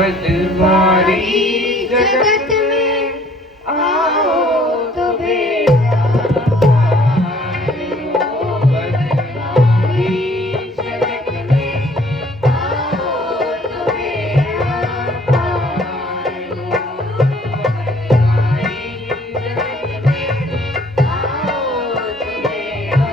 बदमारी जगत में आओ तो बेटा बदमारी जगत में आओ तो बेटा बदमारी जगत में आओ तो बेटा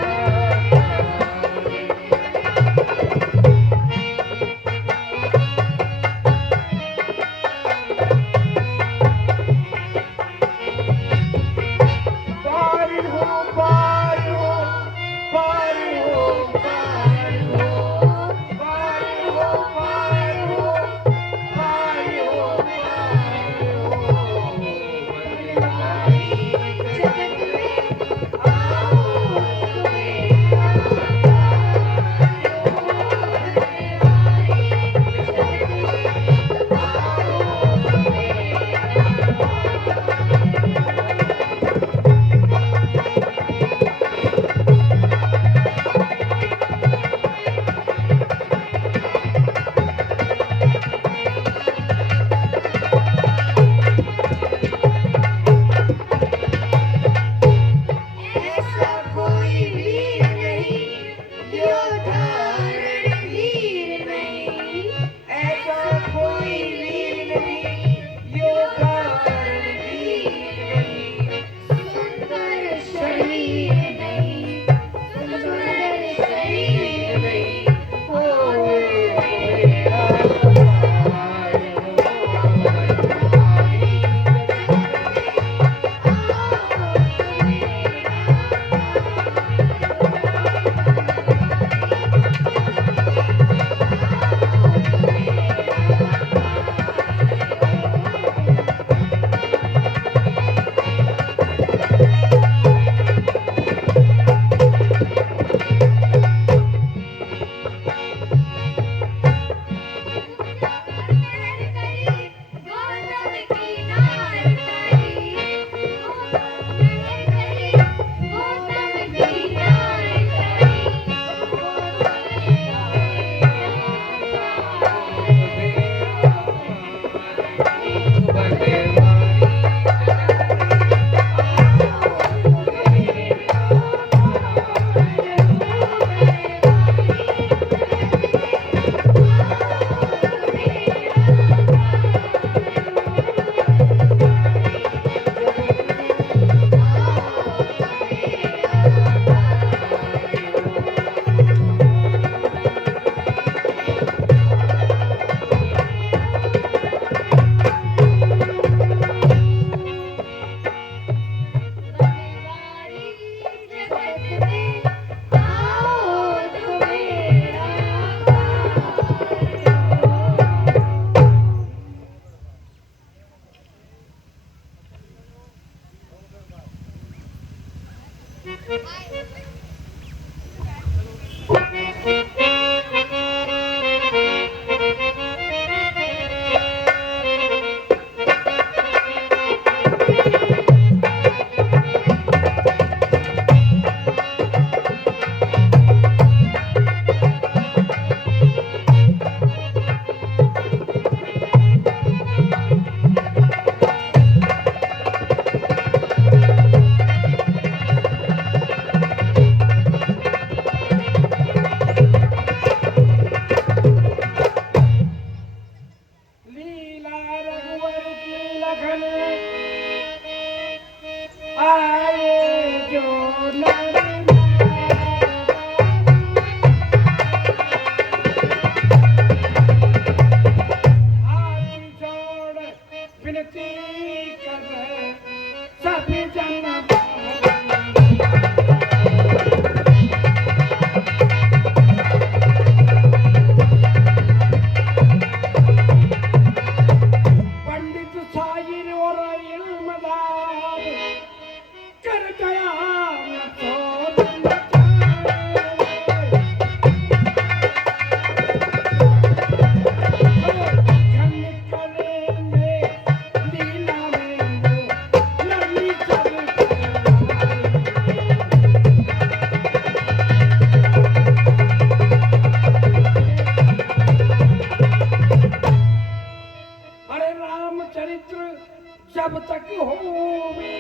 जब तक होवे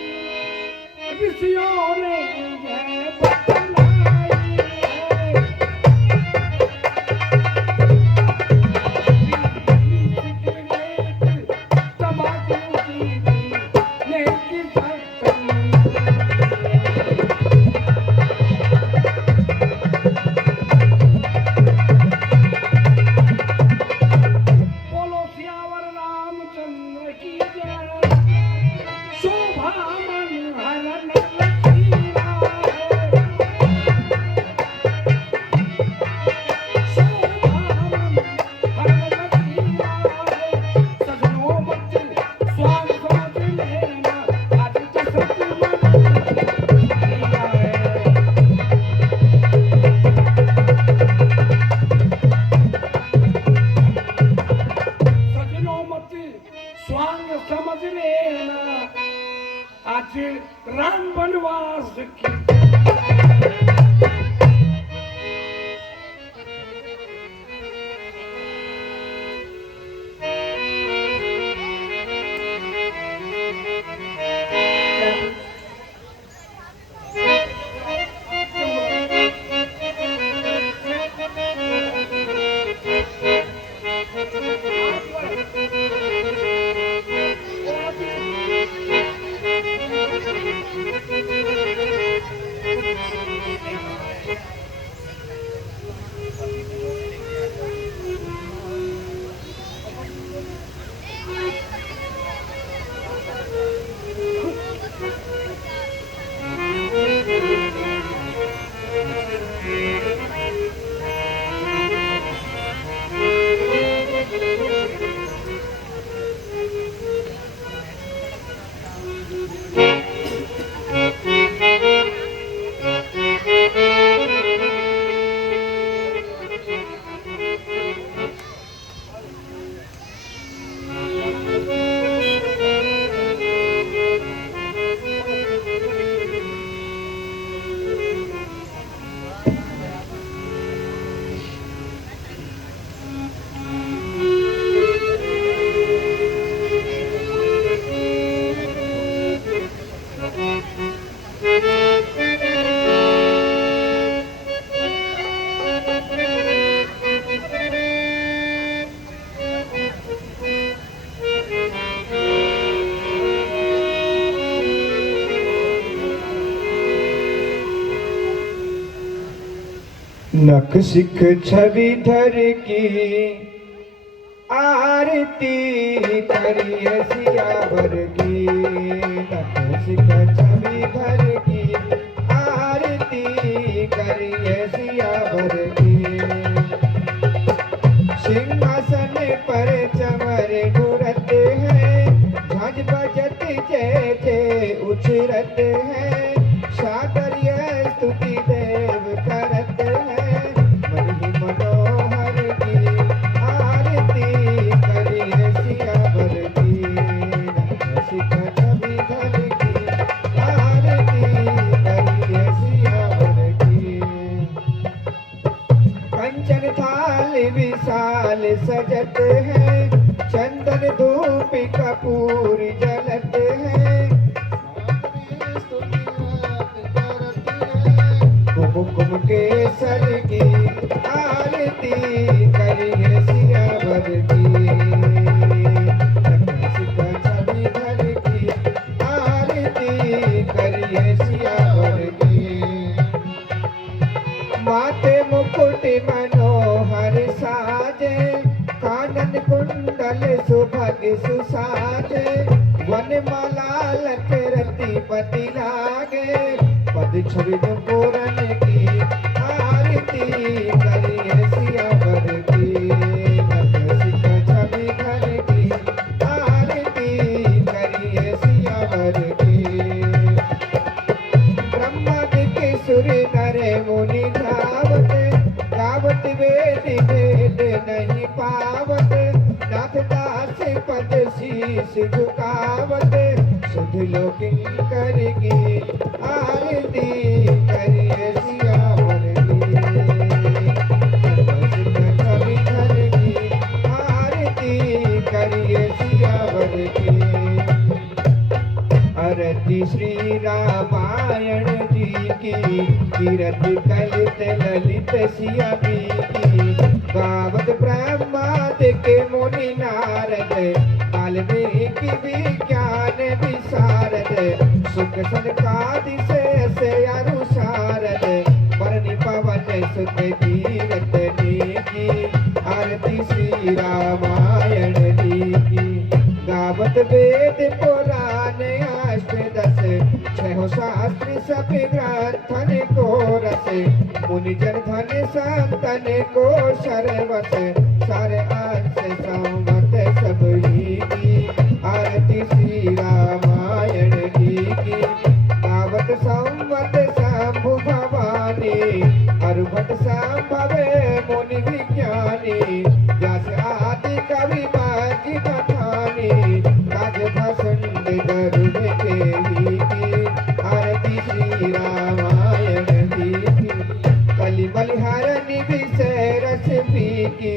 ऋषियों ने ये बतलाई है। तंबाकू की नेकी बोलो सियावर रामचंद्र की जय। शोभा मन हरण लकीरा है। शोभा मन हरण लकीरा है। सजनों मत स्वांग समझ लेना, आज कसरत मन लकीरा है। सजनों मत स्वांग समझ लेना, आज राम वनवास की। नख सिख छवि धर की आरती करिए सियावर की। नख सिख छवि धर की आरती करिए सियावर की। सिंहासन पर चमर घुरत है, झांझ बजत जय जय उछरत है। सादर्य स्तुति देव करत है, महि मनोहर की आरती करिए सियावर की। नख सिख छवि धर की आरती करिए सियावर की। कंचन थाल विशाल सजत है, चंदन धूप कपूर जलत है। कुमकुम केसर की आरती करिए सियावर की। नख सिख छवि धर की आरती करिए सियावर की। माथे मुकुट मनोहर साजे, कानन कुंडल सुभग सुसाजे। वनमाला लटरती पति लागे, पद छवि पूरन की आरती करिए सियावर की। नख सिख छवि धर की आरती करिए सियावर की। ब्रह्मादिक सुर नर मुनि धावत, गावत वेद भेद नहीं पावत। नाथ दास पद शीस झुकावत, सुध लोकिंकर की आरती करिए सियावर की। नख सिख छवि धर की आरती करिए सियावर की। कीरत कलित ललित सिया बीकी गावत ब्रह्माद के मुनि नारद वाल्मीकि विज्ञान विशारद सुख सनकादि से अनुसारद परनि पवन सुत कीरत नीकी आरती श्री रामायण की गावत वेद पुराण अष्टदश छह शास्त्र सब ग्रंथन को रस मुनि जन धन संतन को शरवस सारे अंश संवत सब ही की आरती श्री रामायण की गावत संवत शंभु भवानी अरुभट संभवे मुनि विज्ञानी जस आदि कवि बाजी बखानी राज भसंड गरुड़ के ही की आरती श्री रामायण की कलि बलिहारनि विषय रस की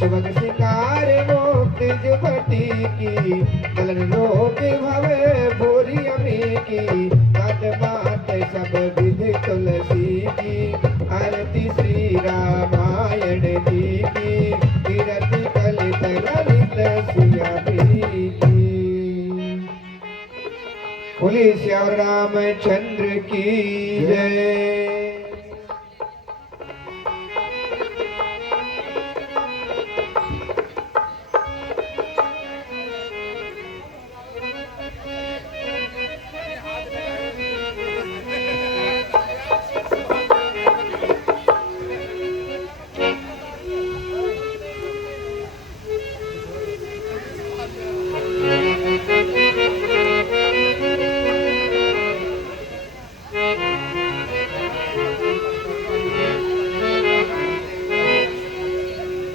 सुभग सिंगार मोक्ति जुबटी की गलन रोग भवे भूरी अमी की कद मात सब विधि तुलसी की आरती श्री रामायण की कीरति कलित ललित सिया की बोले श्याम रामचंद्र की जय।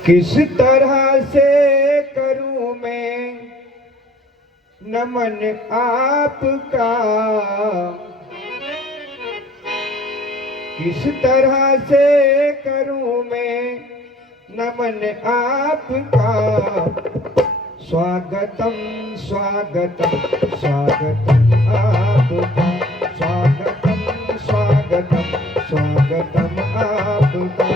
किस तरह से करूं मैं नमन आपका, किस तरह से करूं मैं नमन आपका। स्वागतम स्वागतम स्वागतम आपका, स्वागतम स्वागतम स्वागतम आपका।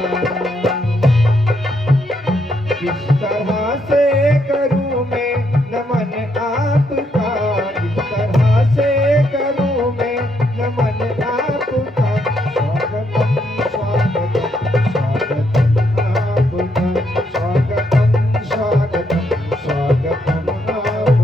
किस तरह से करूं मैं नमन आपका, किस तरह से करूं मैं नमन आपका। स्वागतम स्वागतम स्वागतम आपका, स्वागतम स्वागतम स्वागतम आपका।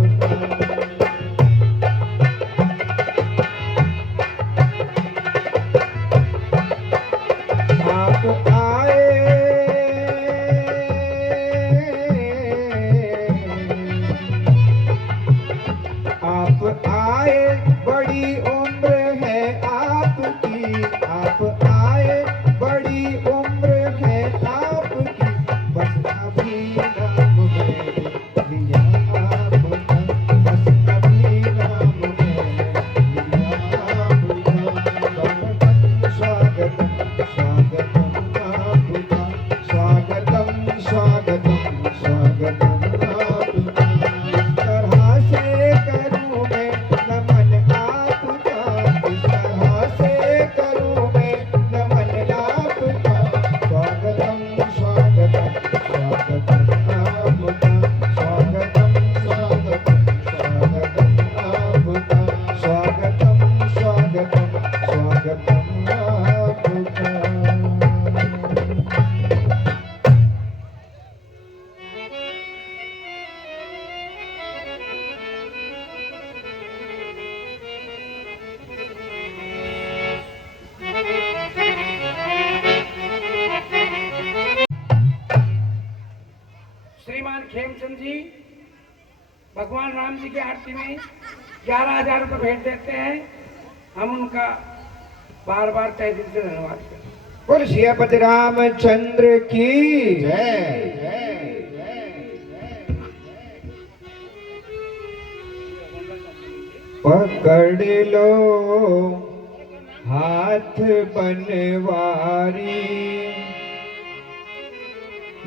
आप आए बड़ी उम्र है आपकी, आप आए बड़ी उम्र है आपकी। बस अभी नाम मैंने लिया आपका, बस अभी नाम मैंने लिया आपका। स्वागतम स्वागतम आपका, स्वागतम स्वागतम स्वागतम आपका। इस तरह से करूं मैं नमन आपका, इस तरह से करूं मैं नमन आपका। स्वागतम स्वागतम स्वागतम आपका, स्वागतम स्वागतम स्वागतम आपका, स्वागतम स्वागतम स्वागतम आपका। श्रीमान खेमचंद जी भगवान राम जी की आरती में 11,000 रुपये भेंट देते हैं। हम उनका बार बार तहे दिल से धन्यवाद करते हैं। बोल सियापति रामचंद्र की जय। पकड़ लो हाथ बनवारी,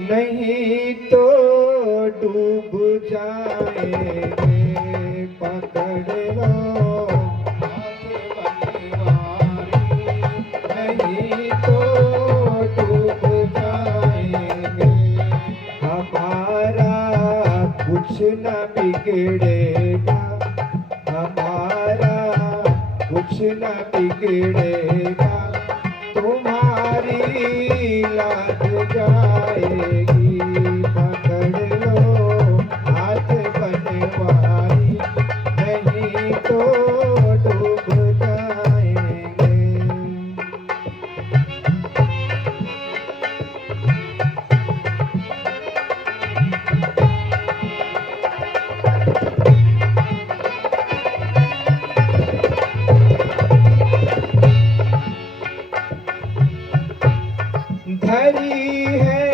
नहीं तो डूब जाएंगे। पकड़ लो हाथ बनवारी, नहीं न बिगड़ेगा हमारा, कुछ न बिगड़ेगा, तुम्हारी लाज जाएगी। पकड़ लो हाथ बनवारी, नहीं तो डूब जाएंगे। धरी है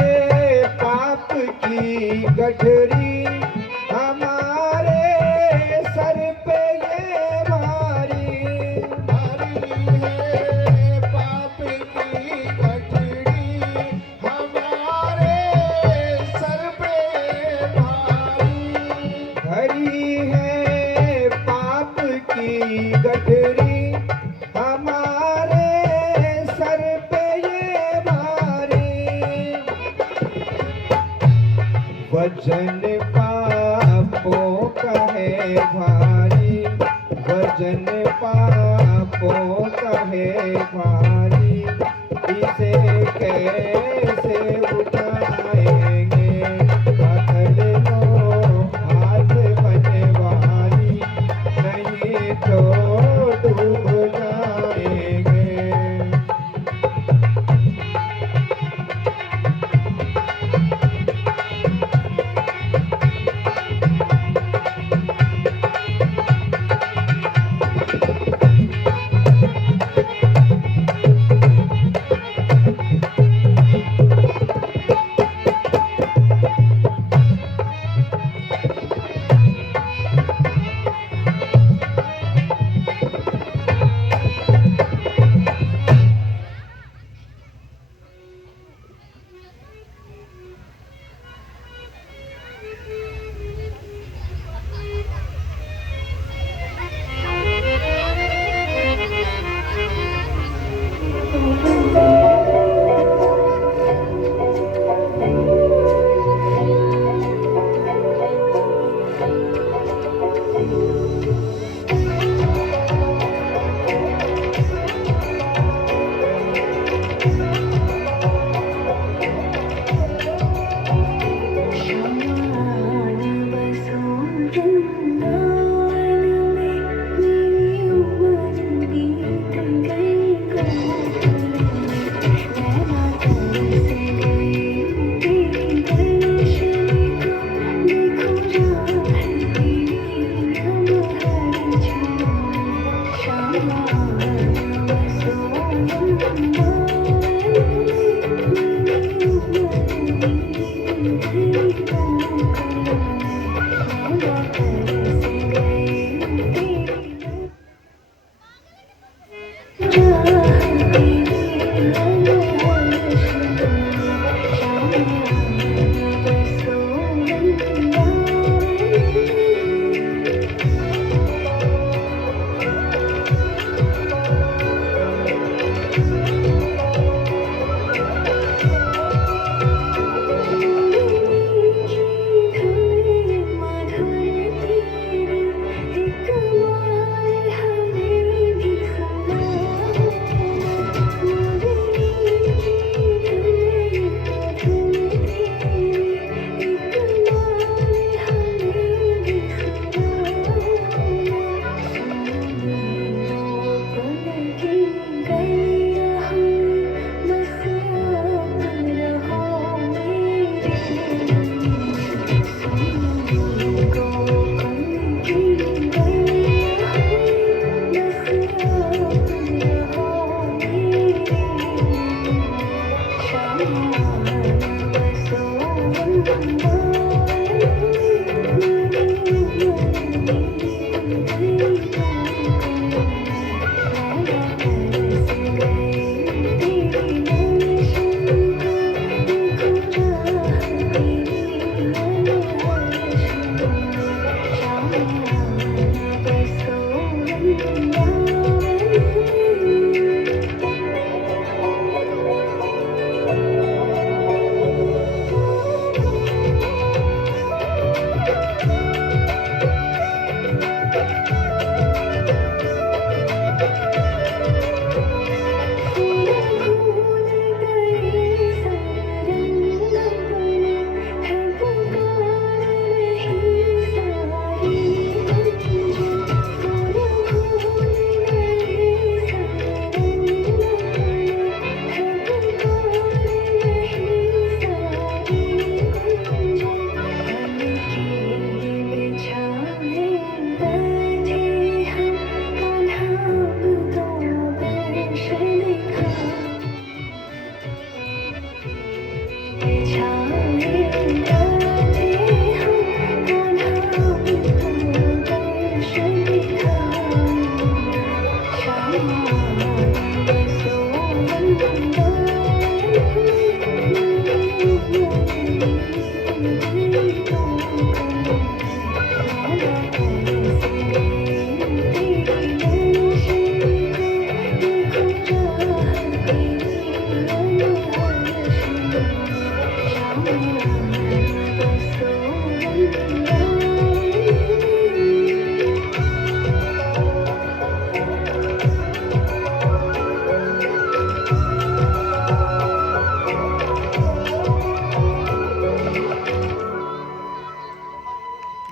पाप की गठरी, हमारे सर पे ये भारी। धरी है पाप की गठरी, हमारे सर पे भारी। धरी है पाप की गठरी, हमारे सर पे ये भारी। वजन पापों का है भारी, वजन पापों का है भारी, इसे कैसे उठाएंगे। पकड़ लो हाथ बनवारी, नहीं तो डूब जाएंगे।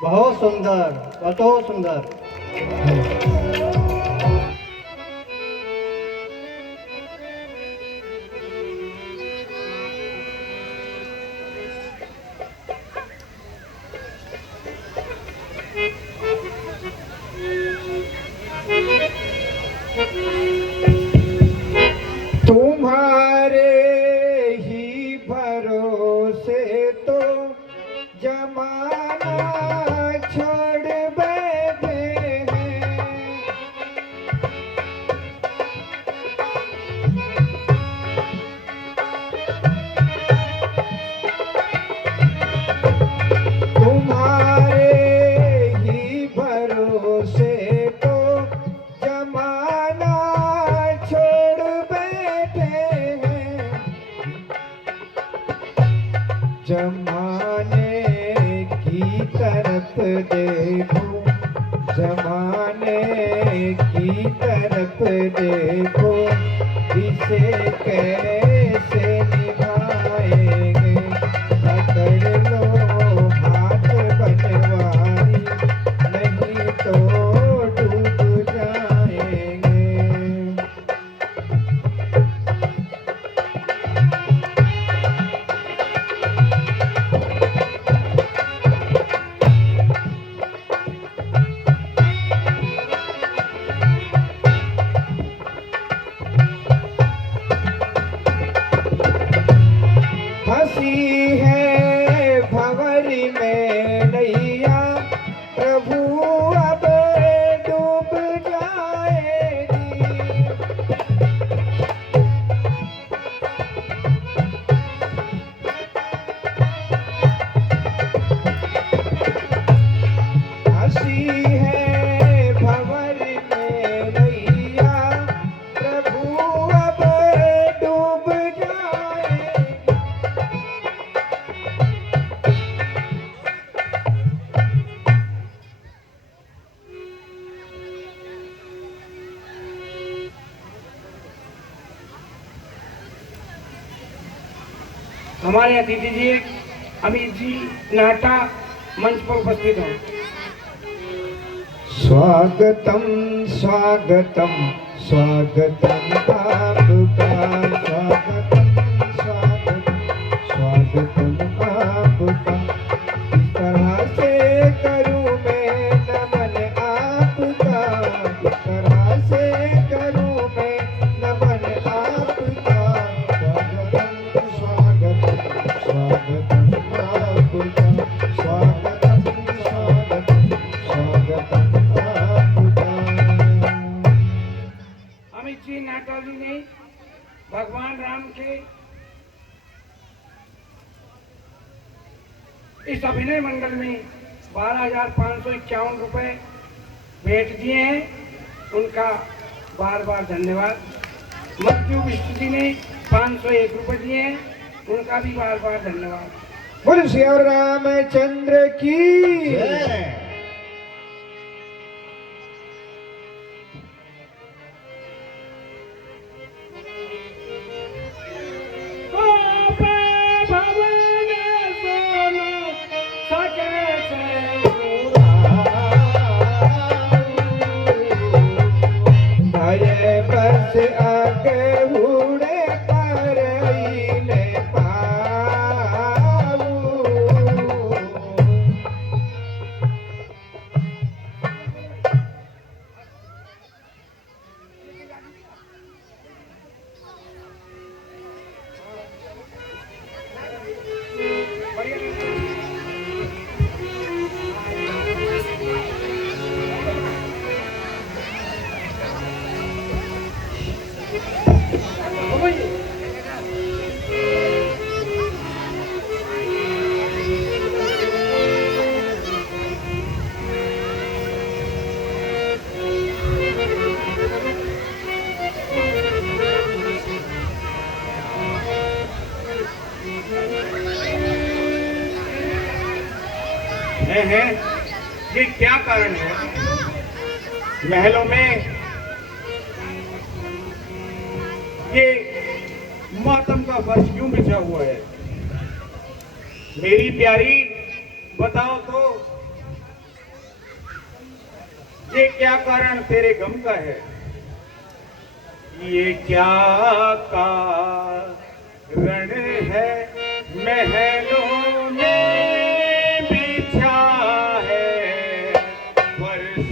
बहुत सुंदर, बहुत सुंदर। तुम्हारे ही भरोसे तो जमाना छोड़ बैठे हैं। तुम्हारे ही भरोसे तो जमाना छोड़ बैठे हैं। जमाने की तरफ देखो, जमाने की तरफ देखो, इसे कैसे निभाएंगे। पकड़ लो हाथ बनवारी, नहीं तो डूब जाएंगे। हंसी है भंवरी में नैया, प्रभु अब डूब जाएगी। हंसी है भंवरी में नैया, प्रभु अब डूब जाएगी। हमारे अतिथि जी अमित जी नाटा मंच पर उपस्थित हैं। स्वागतम स्वागतम स्वागतम आपका, स्वागतम स्वागतम स्वागतम आपका। इस तरह से करूं मैं नमन आपका, इस तरह से करूं मैं नमन आपका। स्वागतम स्वागतम स्वागतम आपका, स्वागतम स्वागतम स्वागतम आपका। अमित जी नाटा जी ने भगवान राम के इस अभिनय मंडल में 12,551 रुपए भेंट दिए हैं। उनका बार बार धन्यवाद। मध्यु विष्णु जी ने 501 रुपए दिए हैं। उनका भी बार बार धन्यवाद। बोल श्री रामचंद्र की। भय बस आगे हुड़े पर ने पाऊ। हैं ये क्या कारण है? महलों में ये मातम का फर्श क्यों बिछा हुआ है? मेरी प्यारी बताओ तो, ये क्या कारण तेरे गम का है? ये क्या कारण है महलों में बिछा है फर्श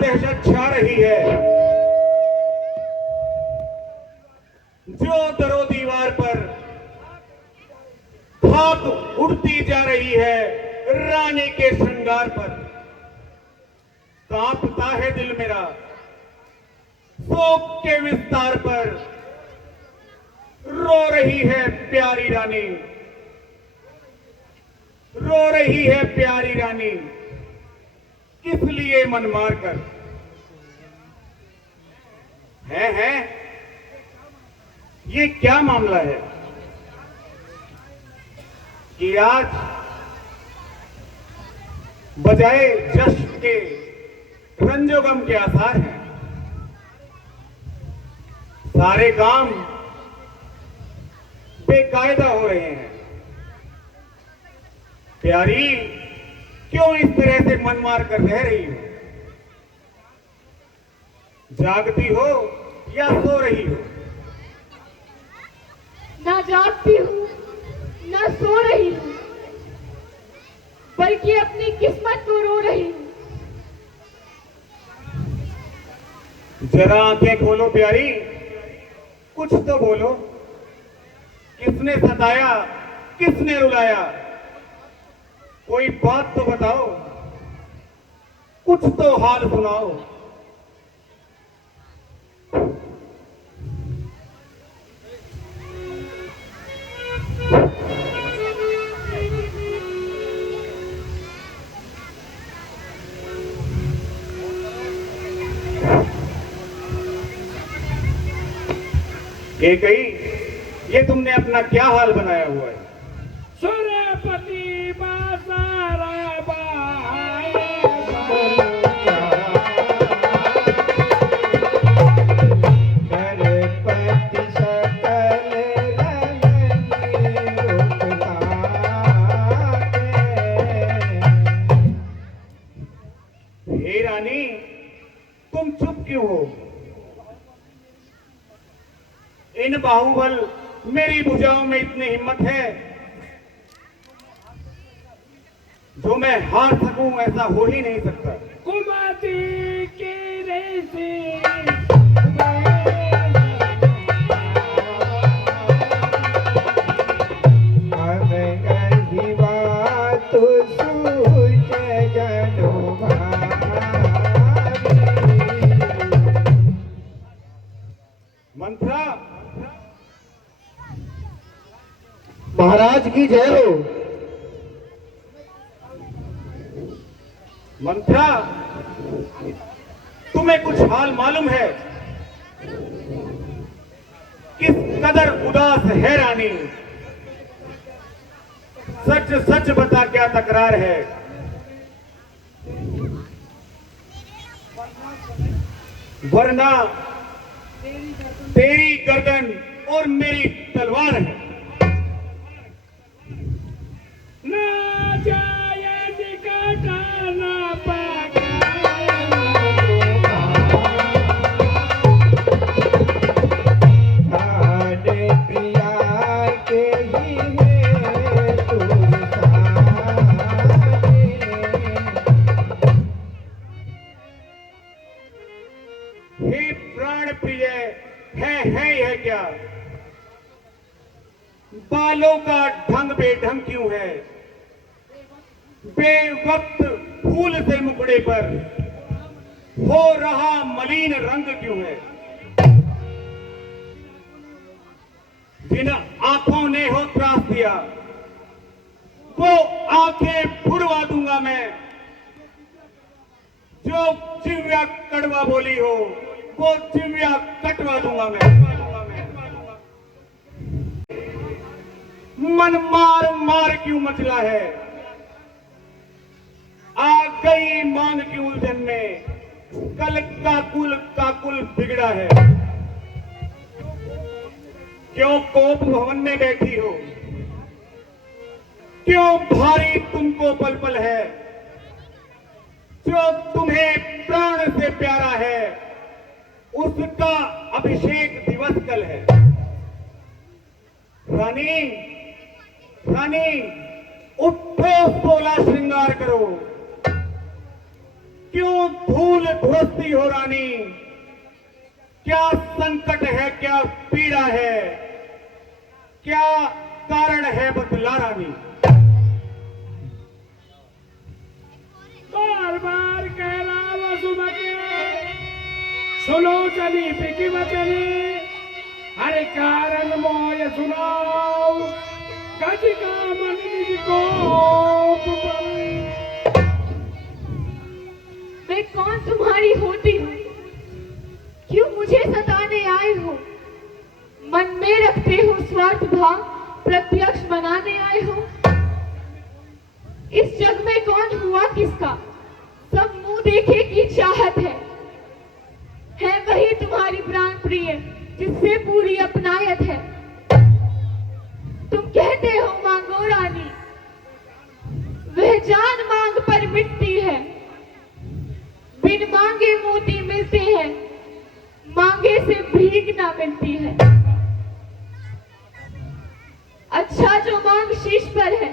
दहशत छा रही है। जो दरो दीवार पर भाप उड़ती जा रही है रानी के श्रृंगार पर। कांपता है दिल मेरा शोक के विस्तार पर। रो रही है प्यारी रानी, रो रही है प्यारी रानी, किस लिए मन मार कर। है ये क्या मामला है कि आज बजाय जश्न के रंजोगम के आसार हैं। सारे काम बेकायदा हो रहे हैं। प्यारी क्यों इस तरह से मन मार कर रह रही हो? जागती हो या सो रही हो? ना जागती हूँ ना सो रही जरा आंखें खोलो प्यारी, कुछ तो बोलो। किसने सताया, किसने रुलाया? कोई बात तो बताओ, कुछ तो हाल सुनाओ। ये कही, ये तुमने अपना क्या हाल बनाया हुआ है? सूर्यपति बासारा बाए गणपति सकल रंगनी रूप लागे। हे रानी, तुम चुप क्यों हो? इन बाहुबल मेरी भुजाओं में इतनी हिम्मत है जो मैं हार सकूं, ऐसा हो ही नहीं सकता। कुमाती के रेसी अब कही बात सूझ जनु भावी। मंत्रा, महाराज की जय हो। मंत्रा, तुम्हें कुछ हाल मालूम है? किस कदर उदास है रानी? सच सच बता, क्या तकरार है? वरना तेरी गर्दन और मेरी तलवार है। ना जाए निकटा ना आने प्रिया के ही है तुरसाने। हे प्राण प्रिय, है यह क्या? बालों का ढंग बेढंग क्यों है? बेवक्त फूल से मुकड़े पर हो रहा मलिन रंग क्यों है? जिन आंखों ने हो त्रास दिया, वो आंखें फुड़वा दूंगा मैं। जो चिव्या कड़वा बोली हो, वो चिव्या कटवा दूंगा मैं। मन मार मार क्यों मचला है? आ गई मांग की उलझन में, कल काकुल बिगड़ा है। क्यों कोप भवन में बैठी हो? क्यों भारी तुमको पल पल है? जो तुम्हें प्राण से प्यारा है, उसका अभिषेक दिवस कल है। रानी, रानी, उठो, 16 श्रृंगार करो। क्यों धूल धोसती हो रानी? क्या संकट है, क्या पीड़ा है, क्या कारण है, बतला रानी। बार बार कह रहा वसुमती, सुनो चली पिकी वचनी, हरे कारण मोय सुनाओ, गज का मन निज को मैं कौन तुम्हारी होती हूँ? क्यों मुझे सताने आए हो? मन में रखते हो स्वार्थ भाव, प्रत्यक्ष बनाने आए हो? इस जग में कौन हुआ किसका? सब मुंह देखे की चाहत है वही तुम्हारी प्राण प्रिय, जिससे पूरी अपनायत है। तुम कहते हो मांगो रानी, वह जान मांग पर मिटती है। बिन मांगे मोती मिलते हैं, मांगे से भीख ना मिलती है। अच्छा जो मांग शीश पर है,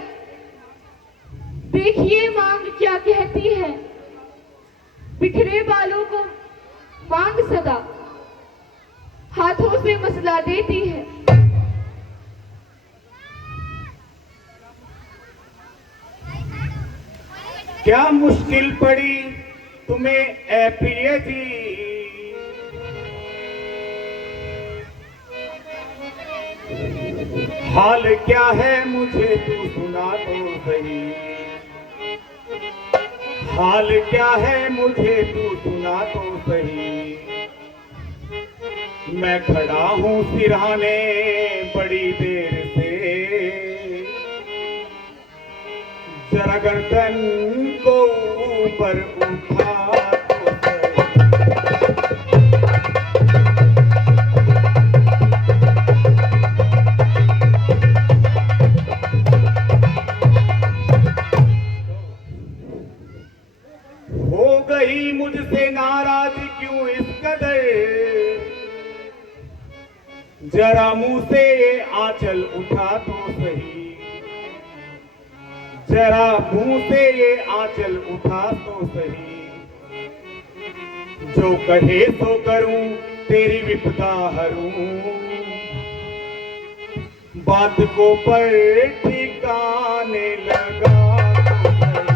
देखिए मांग क्या कहती है। बिखरे बालों को मांग सदा हाथों से मसला देती है। क्या मुश्किल पड़ी तुम्हें ऐ प्रिय जी, हाल क्या है मुझे तू सुना तो सही, हाल क्या है मुझे तू सुना तो सही। मैं खड़ा हूँ सिरहाने बड़ी देर से, जरा गर्दन को ऊपर उठा तो सही। हो गई मुझसे नाराज क्यों इस कदर, जरा मुंह से ये आंचल उठा तो सही, जरा मुंह से ये आंचल उठा तो सही। जो कहे सो करूं तेरी विपदा हरूं, बात को पर ठिकाने लगा तो सही।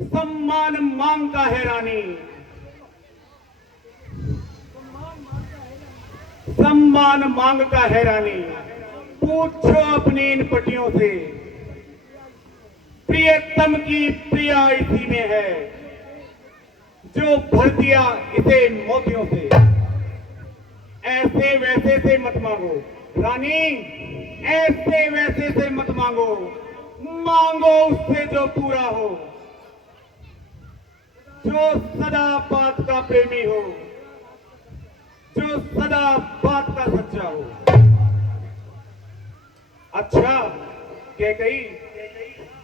सम्मान मांगता है रानी, सम्मान मांगता है रानी। पूछो अपनी इन पटियों से, प्रियतम की प्रिया इसी में है, जो भर दिया इसे मोतियों से। ऐसे वैसे से मत मांगो रानी, ऐसे वैसे से मत मांगो, मांगो उससे जो पूरा हो, जो सदा बात का प्रेमी हो, जो सदा बात का सच्चा हो। अच्छा कह गई,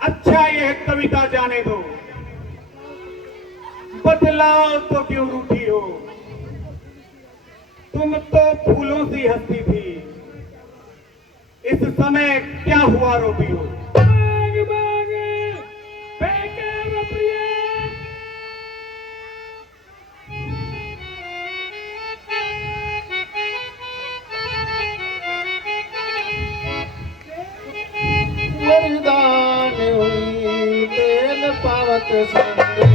अच्छा यह कविता जाने दो, बतलाओ तो क्यों रूठी हो। तुम तो फूलों सी हंसती थी, इस समय क्या हुआ रोती हो। बाग बाग बेकार प्रिय, वरदान हुई तेन पावत संगे,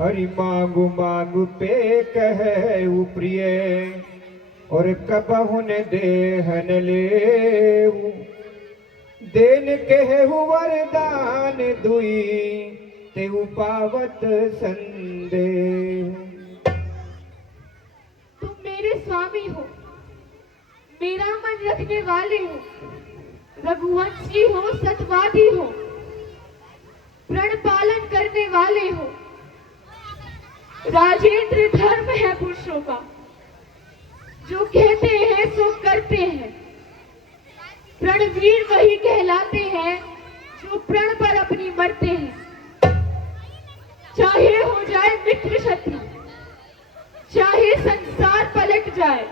हरि मांगु मांगु पे कहे प्रिय, और कबहुन देहन लेऊ, देन कहु वरदान दुई तेऊ पावत संदेह। तुम मेरे स्वामी हो, मेरा मन रखने वाले हो, रघुवंशी हो, सतवादी हो, प्रण पालन करने वाले हो। राजेंद्र धर्म है पुरुषों का, जो कहते हैं सो करते हैं। प्रणवीर वही कहलाते हैं जो प्रण पर अपनी मरते हैं। चाहे हो जाए मित्र शत्रु, चाहे संसार पलट जाए,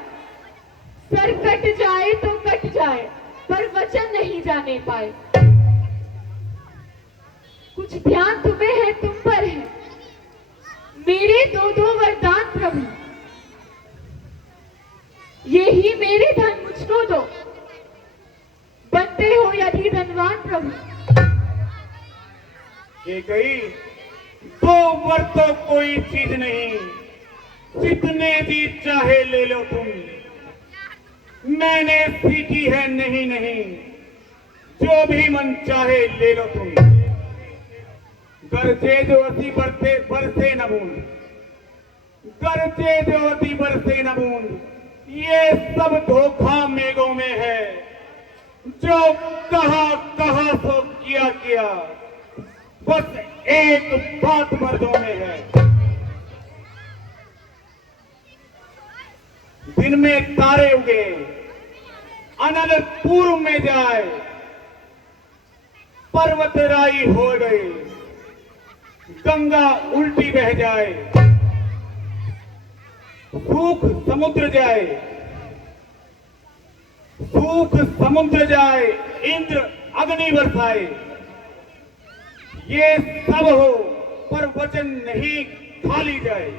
सर कट जाए तो कट जाए, पर वचन नहीं जाने पाए। कुछ ध्यान तुम्हें है, तुम पर है, मेरे दो दो वरदान प्रभु, यही मेरे धन मुझको दो, बनते हो यदि धनवान प्रभु। ये गई दो वर तो कोई चीज नहीं, जितने भी चाहे ले लो तुम। मैंने सीखी है नहीं नहीं, जो भी मन चाहे ले लो तुम। गरजे जो अति बरसे बरसे न बूंद, गरजे जो अति बरसे न बूंद, ये सब धोखा मेघों में है। जो कहा सो किया किया, बस एक बात मर्दों में है। दिन में तारे उगे, अनल पूर्व में जाए, पर्वत राई हो गए, गंगा उल्टी बह जाए, सूख समुद्र जाए, सूख समुद्र जाए, इंद्र अग्नि बरसाए, ये सब हो पर वचन नहीं खाली जाए।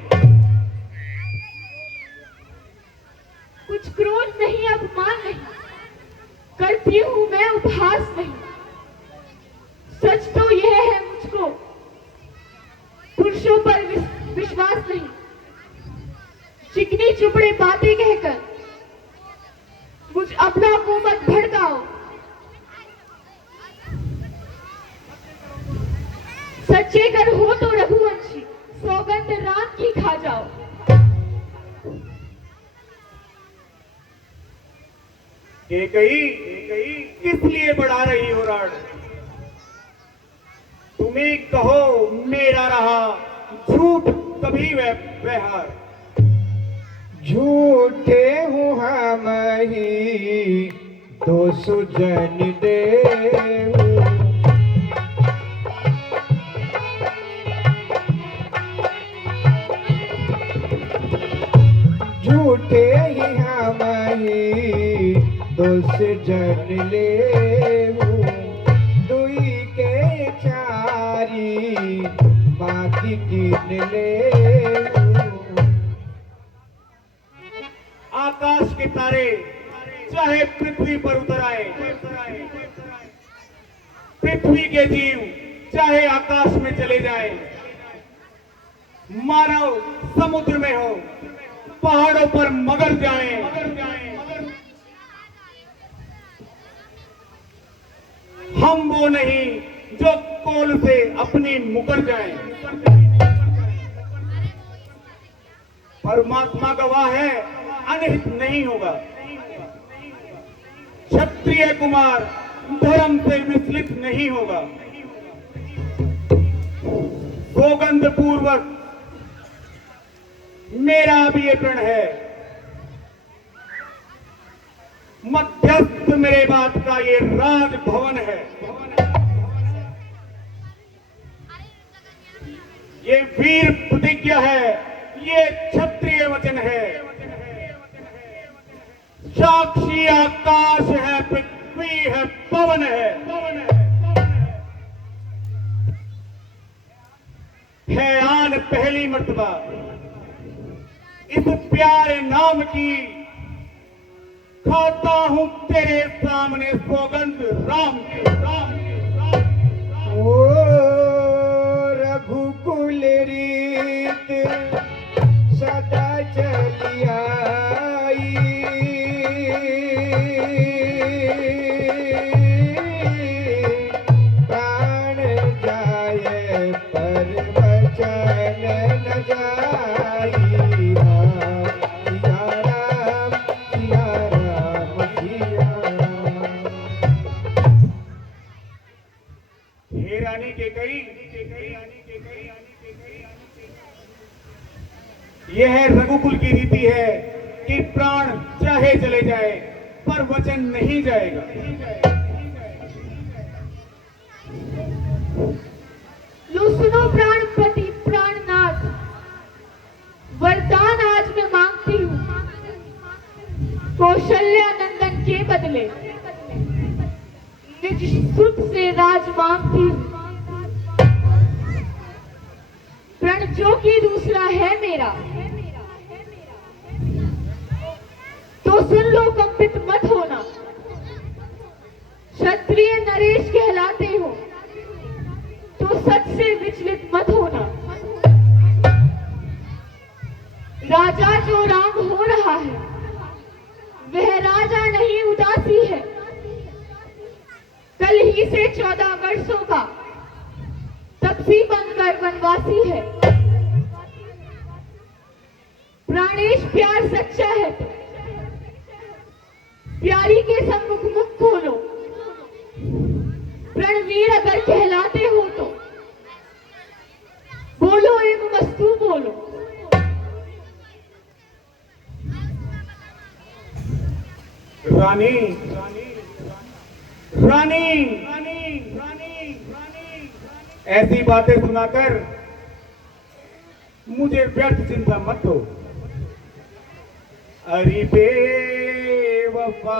कुछ क्रोध नहीं, अपमान नहीं, करती हूं मैं उपहास नहीं। सच तो यह है मुझको पुरुषों पर विश्वास नहीं। चिकनी चुपड़े बातें कहकर मुझ अपना को मत भड़काओ। सच्चे कर हो तो रघुवंशी, सौगंध राम की खा जाओ। कैकेयी किस लिए बढ़ा रही हो राड? तुम्हें कहो मेरा रहा झूठ कभी व्यवहार। झूठे हूँ हम ही तो सुजन देहु, झूठे ही हम ही तो सुजन लेहु। दुई के चारी बाकी कीन लेहु। आकाश के तारे चाहे पृथ्वी पर उतर आए, पृथ्वी के जीव चाहे आकाश में चले जाए, मानव समुद्र में हो, पहाड़ों पर मगर जाए, हम वो नहीं जो कोल से अपनी मुकर जाए। परमात्मा गवाह है, अनहित नहीं होगा। क्षत्रिय कुमार धर्म से विचलित नहीं होगा। सौगंध पूर्वक मेरा भी ये प्रण है, मध्यस्थ मेरे बात का ये राजभवन है। ये वीर प्रतिज्ञा है, ये क्षत्रिय वचन है। साक्षी आकाश है, पृथ्वी है, पवन है। है आन पहली मर्तबा इस प्यारे नाम की, खाता हूं तेरे सामने सौगंध राम की, राम की। ओ रघुकुल रीत सदा चली आई, प्राण जाए पर वचन न जाई। सिया राम सिया राम सिया राम। हे रानी कैकेयी, यह रघुकुल की रीति है कि प्राण चाहे चले जाए पर वचन नहीं जाएगा। लो सुनो प्राणपति प्राणनाथ, वरदान आज मैं मांगती हूँ। कौशल्या नंदन के बदले निज सुख से राज मांगती हूँ। प्रण जो कि दूसरा है मेरा, तो सुन लो कंपित मत होना। क्षत्रिय नरेश कहलाते हो तो सच से विचलित मत होना। राजा जो राम हो रहा है वह राजा नहीं उदासी है। कल ही से 14 वर्षों का तपसी बनकर वनवासी है। प्राणेश प्यार सच्चा है, प्यारी के सम्मुख मुख खोलो। प्रणवीर अगर कहलाते हो तो बोलो एक वस्तु बोलो। रानी रानी ऐसी बातें सुनाकर मुझे व्यर्थ चिंता मत दो। अरे बेवफा,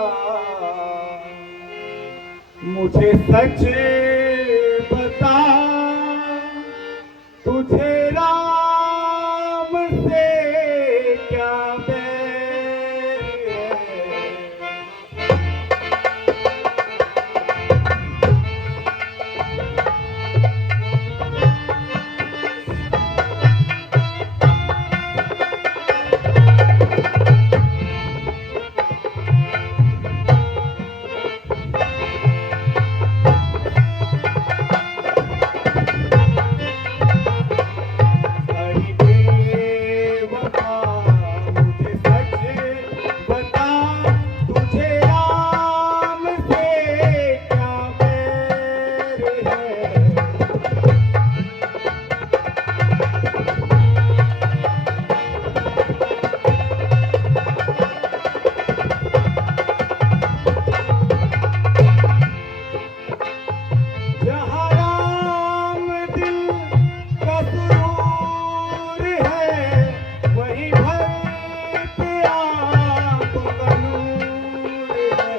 मुझे सच बता, तुझे राम से क्या बैर है? अरे बेवफा, मुझे सच बता, तुझे राम से क्या बैर है? जहाँ राम दिल का सुरूर है, वहीं भक्त आंखों का नूर है।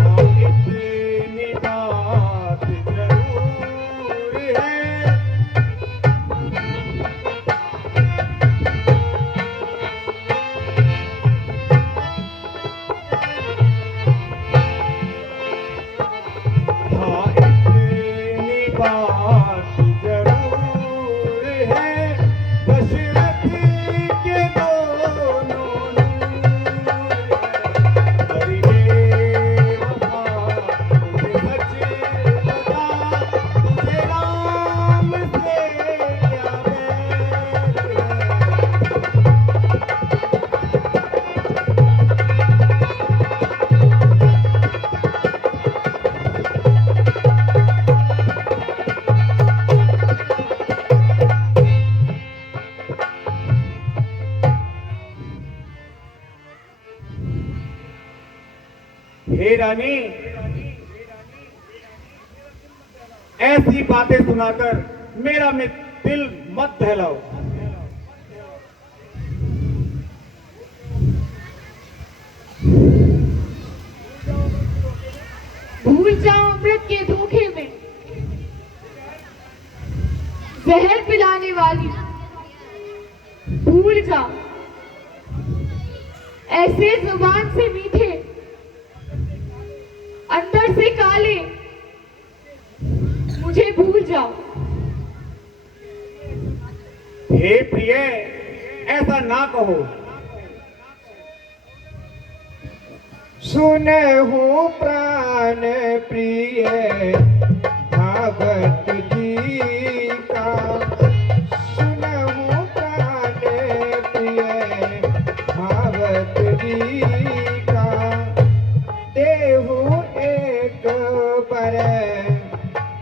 हाँ, इतनी बात जरूर है, हाँ इतनी बात जरूर है, दशरथ के दोनों नूर है। अरे बेवफा, मुझे सच बता, तुझे राम से क्या बैर है? हे रानी, ऐसी बातें सुनाकर मेरा दिल मत दहलाओ। भूल जाओ अमृत के धोखे में जहर पिलाने वाली, भूल जाओ ऐसे जुबान से मीठे अंदर से काले, मुझे भूल जाओ। हे प्रिय, ऐसा ना कहो। सुनहु प्राण प्रिय भागवत जी का, सुनहु प्राण प्रिय भागवत जी का, देहु एक पर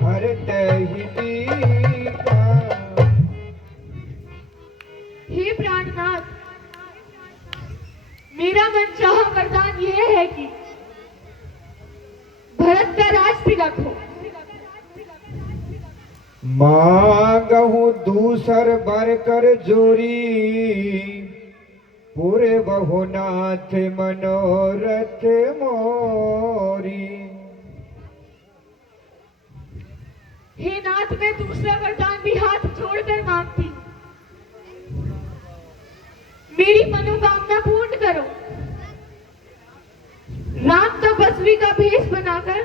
भरत ही का। हे प्राणनाथ, मेरा मनचाहा वरदान यह है कि भरत का राज तिलक हो। मांगहु दूसर बर कर जोरी, पूरे बहुनाथ मनोरथ मोरी। हे नाथ, मैं दूसरा वरदान भी हाथ जोड़कर मांगती हूँ। मेरी मनोकामना पूर्ण करो। राम तपस्वी का भेष बनाकर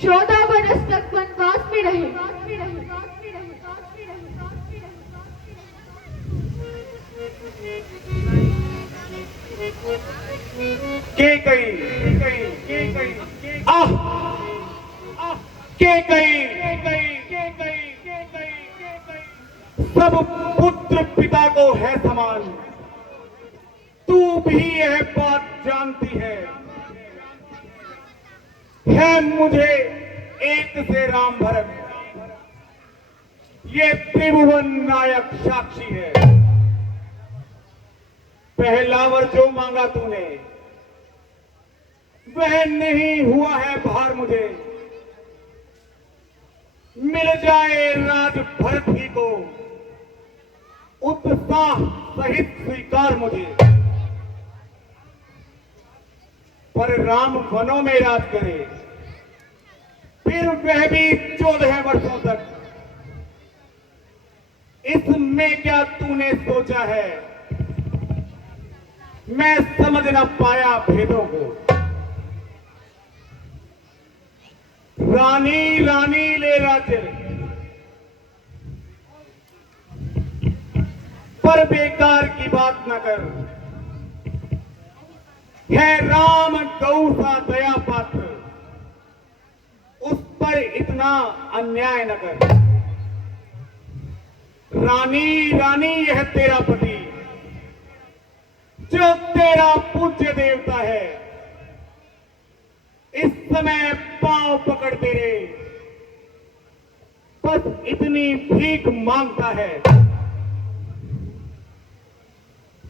14 बरस तक वनवास में रहे। के कई आह के कई सब पुत्र पिता को है समान, तू भी यह बात जानती है मुझे एक से राम भरत, ये त्रिभुवन नायक साक्षी है। पहला वर जो मांगा तूने वह नहीं हुआ है भार मुझे। मिल जाए राज भरत ही को उत्साह सहित स्वीकार मुझे। पर राम वनों में राज करे फिर वह भी 14 वर्षों तक। इसमें क्या तूने सोचा है, मैं समझ न पाया भेदों को। रानी रानी ले राज्य पर बेकार की बात न कर। है राम गौ सा दया पात्र, उस पर इतना अन्याय न कर। रानी रानी यह तेरा पति जो तेरा पूज्य देवता है, इस समय पांव पकड़ तेरे बस इतनी भीख मांगता है।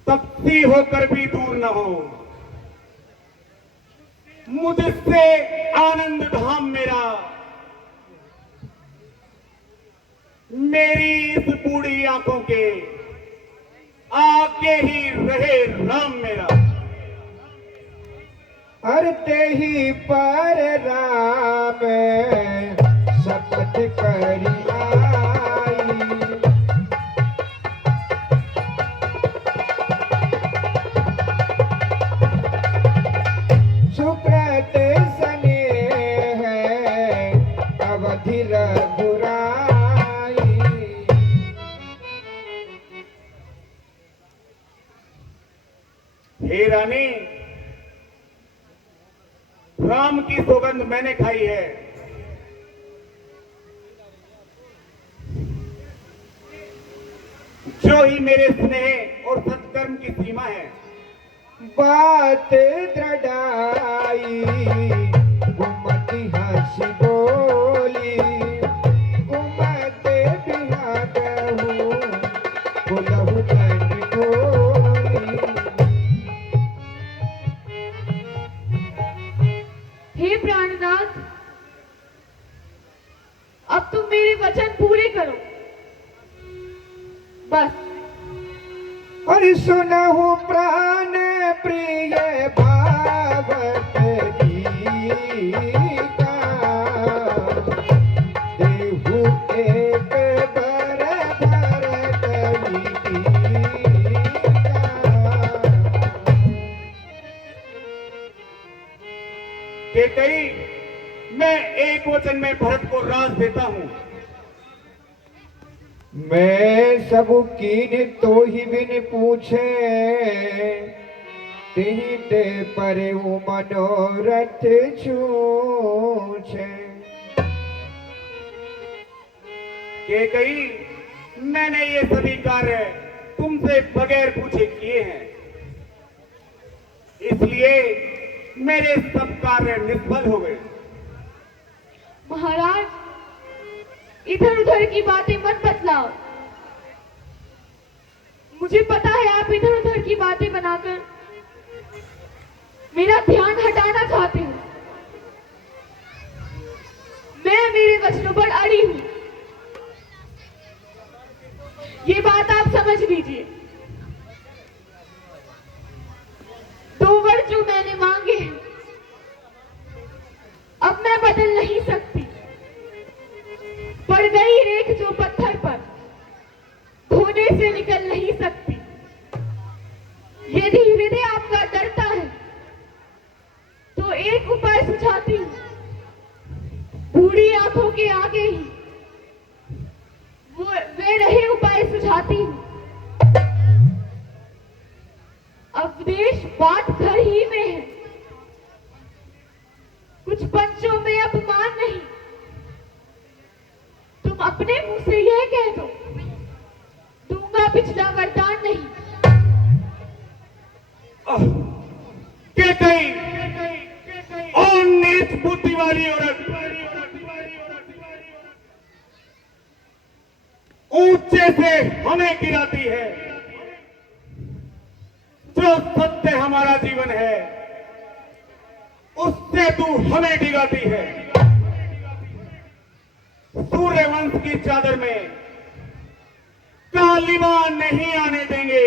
तपसी होकर भी दूर न हो मुझसे आनंद धाम मेरा। मेरी इस बूढ़ी आंखों के आगे ही रहे राम मेरा। अरते ही पर राम शपथ करी आई। सुकृत स्नेह अवधि रघुराई। हे रानी, राम की सौगंध मैंने खाई है। जो ही मेरे स्नेह और सत्कर्म की सीमा है। बात दृढ़ाई गुमति हंसी बोली। गुमत बिना कहूँ बुलहु बन बोली। हे प्राणनाथ, अब तुम मेरे वचन पूरे करो बस। और सुनहु प्राण प्रिय भागवत गीता। देहु एक बर भरत गीता। कि कई मैं एक वचन में भरत को राज देता हूं। मैं सब कीन तो ही बिन पूछे। तिहि ते पर मनोरथ छूछे। कि कई मैंने ये सभी कार्य तुमसे बगैर पूछे किए हैं, इसलिए मेरे सब कार्य निष्फल हो गए। महाराज, इधर उधर की बातें मत बतलाओ। मुझे पता है आप इधर उधर की बातें बनाकर मेरा ध्यान हटाना चाहते हो। मैं मेरे वचनों पर अड़ी हूं, ये बात आप समझ लीजिए। 2 वर जो मैंने मांगे हैं, अब मैं बदल नहीं सकती। पड़ गई रेख जो पत्थर पर, धोने से निकल नहीं सकती। यदि हृदय आपका डरता है तो एक उपाय सुझाती हूँ। बूढ़ी आंखों के आगे ही वे रहे उपाय सुझाती हूँ। अवदेश बात घर ही में है, कुछ पंचों में अपमान नहीं। तुम अपने मुंह से यह कह दो, दूंगा पिछला वरदान नहीं। के कई और नीच बुद्धि वाली औरत ऊंचे से हमें गिराती है। जो जो सत्य हमारा जीवन है उससे तू हमें डिगाती है। सूर्यवंश की चादर में कालिमा नहीं आने देंगे।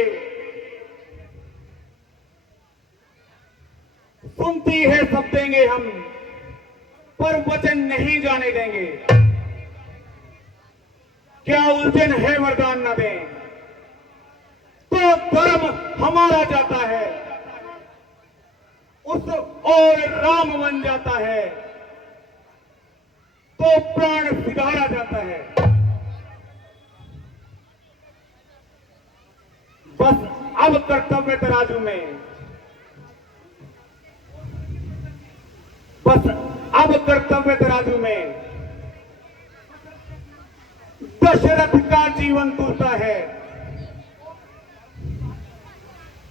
सुनती है सब देंगे हम, पर वचन नहीं जाने देंगे। क्या उलझन है वरदान न दें तो धर्म हमारा जाता है, उस और राम बन जाता है तो प्राण सिधारा जाता है। बस अब कर्तव्य तराजू में, बस अब कर्तव्य तराजू में दशरथ का जीवन तुलता है,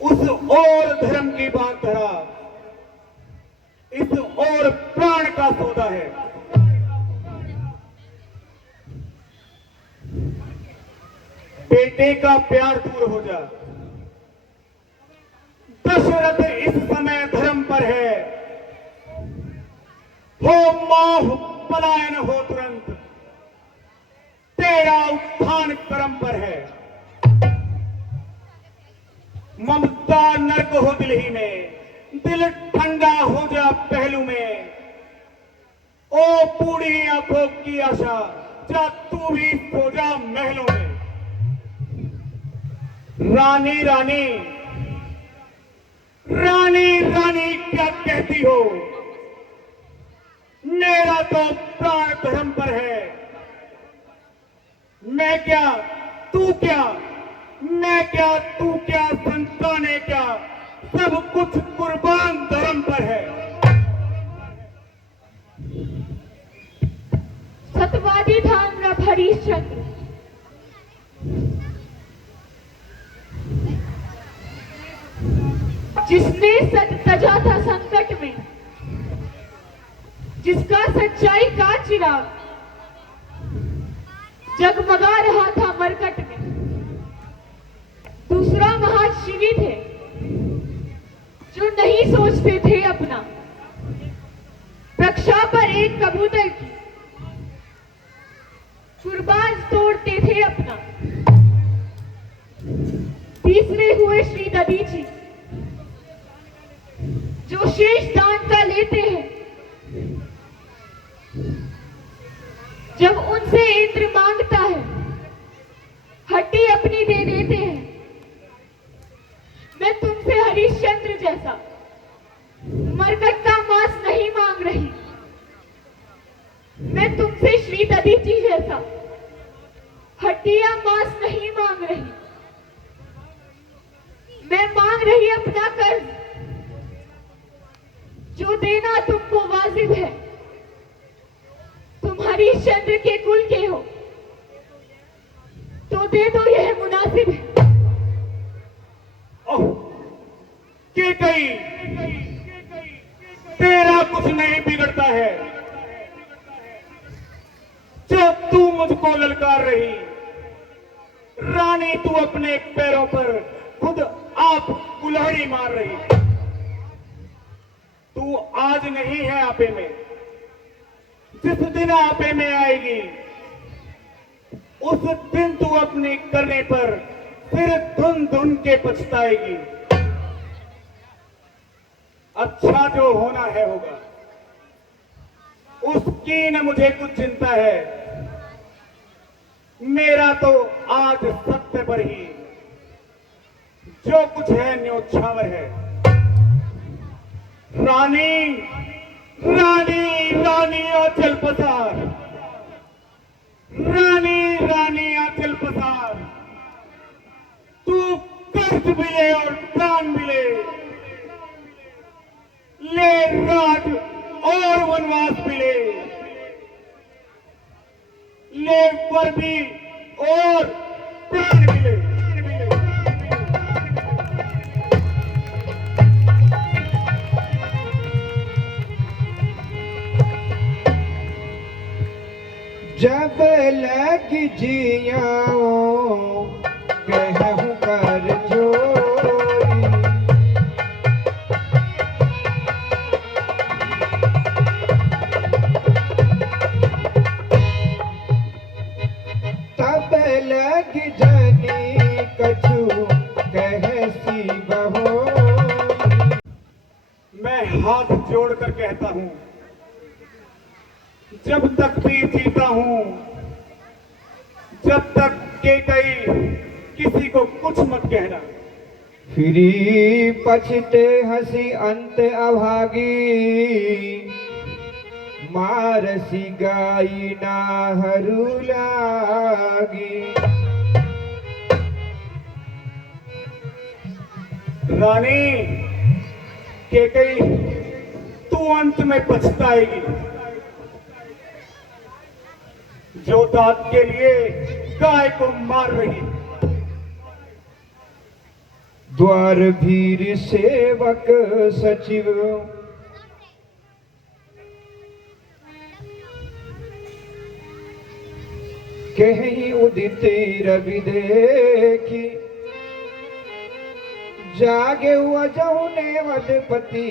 उस और धर्म की बात धरा, इस और प्राण का सौदा है। बेटे का प्यार दूर हो जा, दशरथ इस समय धर्म पर है, हो मोह पलायन हो तुरंत, तेरा उत्थान कर्म पर है। ममता नर्क हो दिल ही में, दिल ठंडा हो जा पहलू में, ओ बूढ़ी आंखों की आशा जा तू भी सो जा महलों में। रानी रानी रानी रानी क्या कहती हो, मेरा तो प्राण धर्म पर है। मैं क्या तू क्या, मैं क्या तू क्या, संतानें क्या, सब कुछ कुर्बान धर्म पर है। सतवादी था नृप हरिश्चंद्र, जिसने सच तजा था संकट में, जिसका सच्चाई का चिराग जगमगा रहा था मरकट में। दूसरा महाशिवी थे जो नहीं सोचते थे अपना, रक्षा पर एक कबूतर की कुर्बान तोड़ते थे अपना। तीसरे हुए श्री दधीची, जो शेष दान का लेते हैं, जब उनसे इंद्र मांगता है हड्डी अपनी दे देते हैं। मैं तुमसे हरिश्चंद्र जैसा मरकट का मांस नहीं मांग रही, मैं तुमसे श्री दधीची जैसा हड्डियां मांस नहीं मांग रही। मैं मांग रही अपना कर्ज, जो देना तुमको वाजिब है। तुम हरिश्चंद्र के कुल के हो तो दे दो, यह मुनासिब है। ओह, के कई तेरा कुछ नहीं बिगड़ता है, जब तू मुझको ललकार रही। रानी तू अपने पैरों पर खुद आप कुल्हाड़ी मार रही। तू आज नहीं है आपे में, जिस दिन आपे में आएगी उस दिन तू अपने करने पर फिर धुन धुन के पछताएगी। अच्छा जो होना है होगा, उसकी न मुझे कुछ चिंता है। मेरा तो आज सत्य पर ही जो कुछ है न्योछावर है। रानी रानी रानी आंचल पसार, रानी रानी आंचल पसार, तू कर्ज मिले और प्राण मिले, ले राज और वनवास मिले, ले वर भी और प्राण मिले। जब लग जियाओ कहूँ कर जोरी, कि जनी कछु कहसी बहो। मैं हाथ जोड़कर कहता हूं, जब तक भी जीता हूं, जब तक के कई किसी को कुछ मत कहना। फिरी पछते हसी अंत अभागी, मारसी गाई ना हरू लागी। रानी के कई तू अंत में पछताएगी, जो दांत के लिए गाय को मार रही। द्वार भीर सेवक सचिव, कहीं उदित रवि देखी, जागे हुआ जौने वदपति